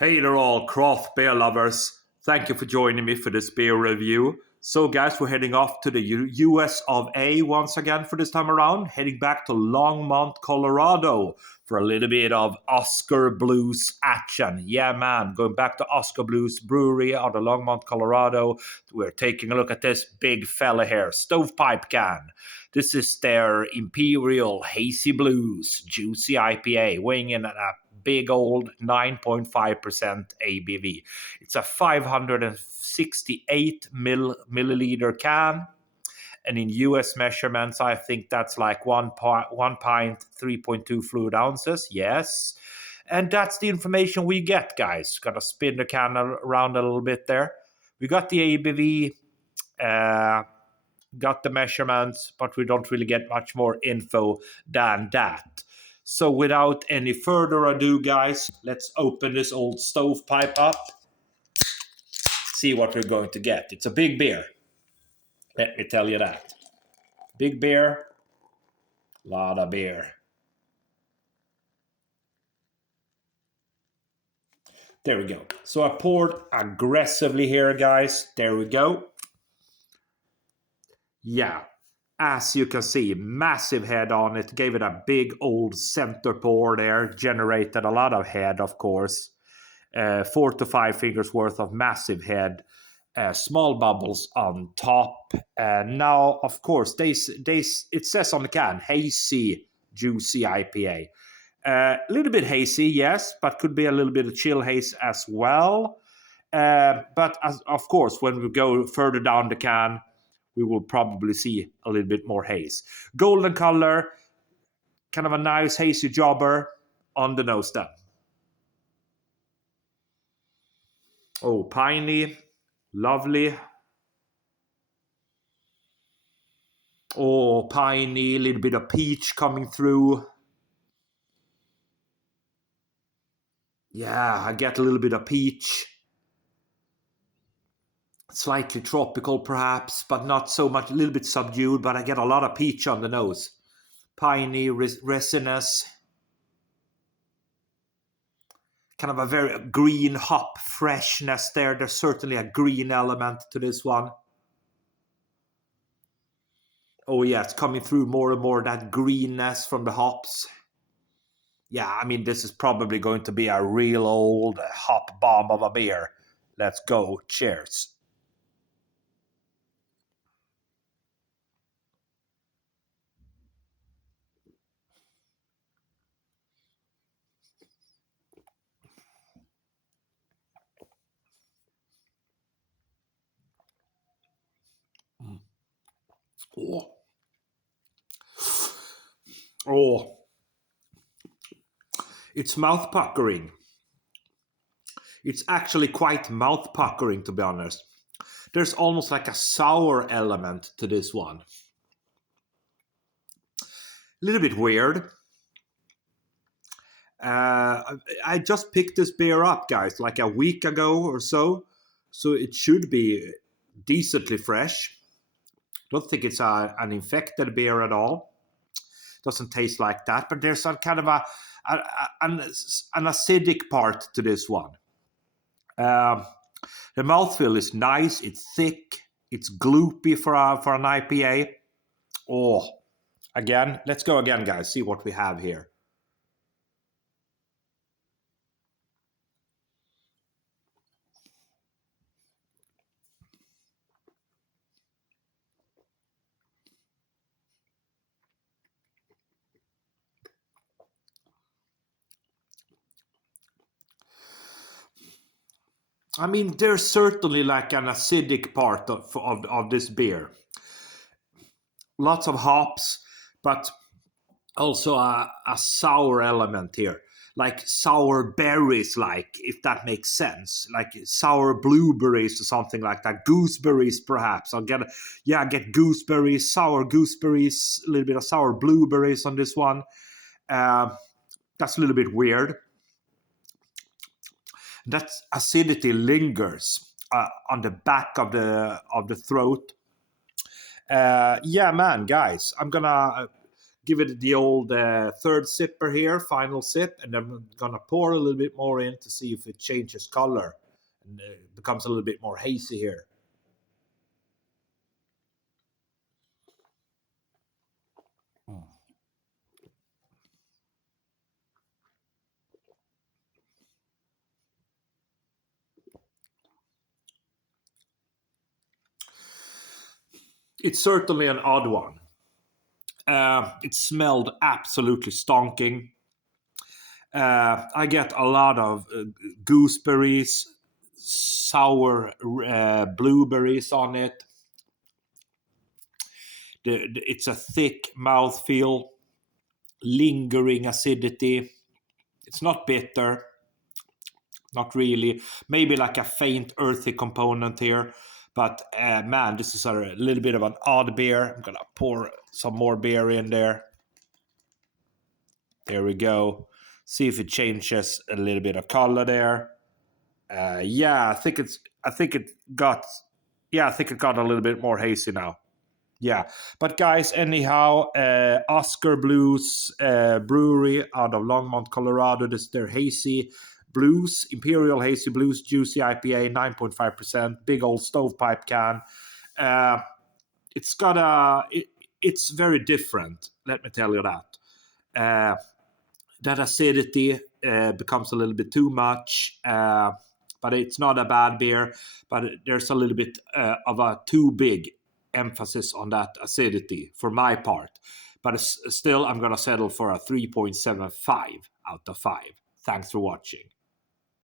Hey there, all craft beer lovers. Thank you for joining me for this beer review. So, guys, we're heading off to the US of A once again for this time around, heading back to Longmont, Colorado for a little bit of Oskar Blues action. Yeah, man, going back to Oskar Blues Brewery out of Longmont, Colorado. We're taking a look at this big fella here, stovepipe can. This is their Imperial Hazy Blues Juicy IPA, weighing in at a big old 9.5% ABV. It's a 568 milliliter can. And in US measurements, I think that's like one pint, 3.2 fluid ounces. Yes. And that's the information we get, guys. Gotta spin the can around a little bit there. We got the ABV, got the measurements, but we don't really get much more info than that. So without any further ado, guys, let's open this old stovepipe up. See what we're going to get. It's a big beer. Let me tell you that. Big beer. Lot of beer. There we go. So I poured aggressively here, guys. There we go. Yeah. As you can see, massive head on it. Gave it a big old center pour there. Generated a lot of head, of course. 4 to 5 fingers worth of massive head. Small bubbles on top. Now, of course, it says on the can, Hazy Juicy IPA. A little bit hazy, yes, but could be a little bit of chill haze as well. Of course, when we go further down the can, we will probably see a little bit more haze. Golden color, kind of a nice hazy jobber on the nose then. Oh, piney, lovely. Oh, piney, a little bit of peach coming through. Yeah, I get a little bit of peach. Slightly tropical perhaps, but not so much, a little bit subdued, but I get a lot of peach on the nose. Piney, resinous. Kind of a very green hop freshness there. There's certainly a green element to this one. Oh yeah, it's coming through more and more, that greenness from the hops. Yeah, I mean, this is probably going to be a real old hop bomb of a beer. Let's go. Cheers. Oh. Oh. It's mouth puckering. It's actually quite mouth puckering, to be honest. There's almost like a sour element to this one. A little bit weird. I just picked this beer up, guys, like a week ago or so. So it should be decently fresh. Don't think it's an infected beer at all. Doesn't taste like that, but there's some kind of an acidic part to this one. The mouthfeel is nice. It's thick. It's gloopy for an IPA. Oh, again, let's go again, guys. See what we have here. I mean, there's certainly like an acidic part of this beer. Lots of hops, but also a sour element here. Like sour berries, like, if that makes sense. Like sour blueberries or something like that. Gooseberries, perhaps. I get gooseberries, sour gooseberries, a little bit of sour blueberries on this one. That's a little bit weird. That acidity lingers on the back of the throat. Yeah, man, guys, I'm gonna give it the old third sipper here, final sip, and then I'm gonna pour a little bit more in to see if it changes color and becomes a little bit more hazy here. It's certainly an odd one. It smelled absolutely stonking. I get a lot of gooseberries, sour blueberries on it. It's a thick mouthfeel, lingering acidity. It's not bitter, not really. Maybe like a faint earthy component here. But man, this is a little bit of an odd beer. I'm gonna pour some more beer in there. There we go. See if it changes a little bit of color there. Yeah, I think it got a little bit more hazy now. Yeah, but guys, anyhow, Oskar Blues Brewery out of Longmont, Colorado. This is their Hazy Blues, Imperial Hazy Blues, juicy IPA, 9.5%, big old stovepipe can. It's got it's very different. Let me tell you that. That acidity becomes a little bit too much, but it's not a bad beer. But there's a little bit of a too big emphasis on that acidity for my part. But still, I'm going to settle for a 3.75 out of 5. Thanks for watching.